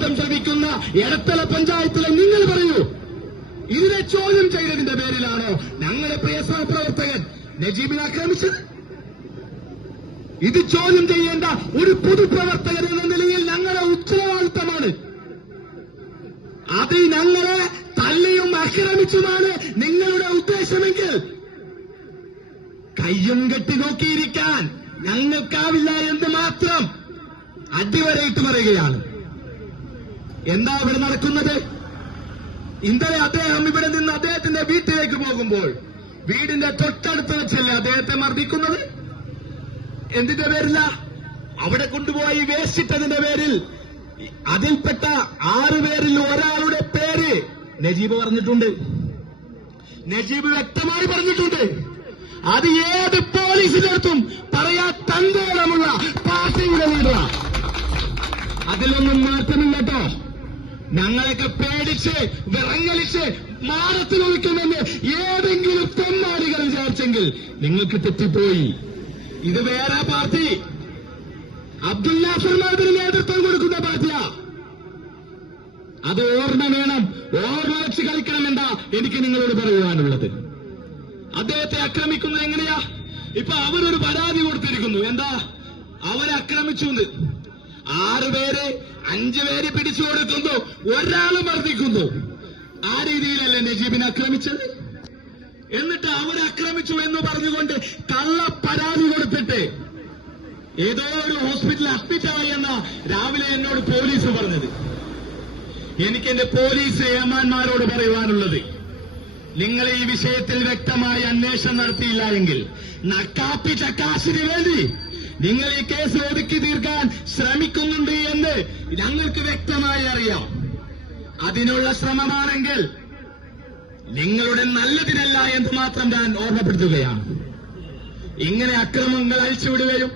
ശബ്ദം ശ്രമിക്കുന്ന എടത്തല പഞ്ചായത്തിലെ നിങ്ങൾ പറയൂ, ഇതിനെ ചോദ്യം ചെയ്തതിന്റെ പേരിലാണോ ഞങ്ങളുടെ പ്രിയ സഹപ്രവർത്തകൻ നജീബിനെ ആക്രമിച്ചത്? ഇത് ചോദ്യം ചെയ്യേണ്ട ഒരു പൊതുപ്രവർത്തകൻ എന്ന നിലയിൽ ഞങ്ങളുടെ ഉത്തരവാദിത്തമാണ്. അത് ഞങ്ങളെ തല്ലിയും ആക്രമിച്ചുമാണ് നിങ്ങളുടെ ഉദ്ദേശമെങ്കിൽ കയ്യും കെട്ടി നോക്കിയിരിക്കാൻ ഞങ്ങൾക്കാവില്ല എന്ന് മാത്രം അടിവരയിട്ട് പറയുകയാണ്. എന്താ ഇവിടെ നടക്കുന്നത്? ഇന്നലെ അദ്ദേഹം ഇവിടെ നിന്ന് അദ്ദേഹത്തിന്റെ വീട്ടിലേക്ക് പോകുമ്പോൾ വീടിന്റെ തൊട്ടടുത്ത് വെച്ചല്ലേ അദ്ദേഹത്തെ മർദ്ദിക്കുന്നത്? എന്തിന്റെ പേരില്ല? അവിടെ കൊണ്ടുപോയി വേസ്റ്റിട്ടതിന്റെ പേരിൽ അതിൽപ്പെട്ട 6 പേരിൽ ഒരാളുടെ പേര് നജീബ് പറഞ്ഞിട്ടുണ്ട്. നജീബ് വ്യക്തമായി പറഞ്ഞിട്ടുണ്ട്. അത് ഏത് പോലീസിനടുത്തും പറയാ തന്തോളമുള്ള പാർട്ടിയുടെ ലീഡറാണ്. അതിലൊന്നും മാറ്റമില്ല കേട്ടോ. ഞങ്ങളൊക്കെ പേടിച്ച് വിറങ്ങലിച്ച് മാനത്തിലൊതുക്കുമെന്ന് ഏതെങ്കിലും തെമ്മാടികൾ വിചാരിച്ചെങ്കിൽ നിങ്ങൾക്ക് തെറ്റിപ്പോയി. ഇത് വേറെ പാർട്ടി, അബ്ദുൽ നാസർ മൗലവിന് നേതൃത്വം കൊടുക്കുന്ന പാർട്ടിയാ. അത് ഓർമ്മ വേണം, ഓർമ്മ വെച്ച് കളിക്കണമെന്നാ എനിക്ക് നിങ്ങളോട് പറയുവാനുള്ളത്. അദ്ദേഹത്തെ ആക്രമിക്കുന്നത് എങ്ങനെയാ? ഇപ്പൊ അവരൊരു പരാതി കൊടുത്തിരിക്കുന്നു. എന്താ? അവരെ ആക്രമിച്ചു. 6 പേര് 5 പേര് പിടിച്ചു കൊടുക്കുന്നു, ഒരാള് മർദ്ദിക്കുന്നു. ആ രീതിയിലല്ലേ നജീബിനെ ആക്രമിച്ചത്? എന്നിട്ട് അവരെ ആക്രമിച്ചു എന്ന് പറഞ്ഞുകൊണ്ട് കള്ള പരാതി കൊടുത്തിട്ട് ഏതോ ഒരു ഹോസ്പിറ്റലിൽ അഡ്മിറ്റായി എന്ന രാവിലെ എന്നോട് പോലീസ് പറഞ്ഞത്. എനിക്ക് എന്റെ പോലീസ് ഏമാന്മാരോട് പറയുവാനുള്ളത്, നിങ്ങൾ ഈ വിഷയത്തിൽ വ്യക്തമായി അന്വേഷണം നടത്തിയില്ല എങ്കിൽ നക്കാപ്പി ചക്കാശിന് വേണ്ടി നിങ്ങൾ ഈ കേസ് ഒതുക്കി തീർക്കാൻ ശ്രമിക്കുന്നുണ്ട് എന്ന് ഞങ്ങൾക്ക് വ്യക്തമായി അറിയാം. അതിനുള്ള ശ്രമമാണെങ്കിൽ നിങ്ങളുടെ നല്ലതിനല്ല എന്ന് മാത്രം ഞാൻ ഓർമ്മപ്പെടുത്തുകയാണ്. ഇങ്ങനെ അക്രമങ്ങൾ അഴിച്ചുവിടുകയും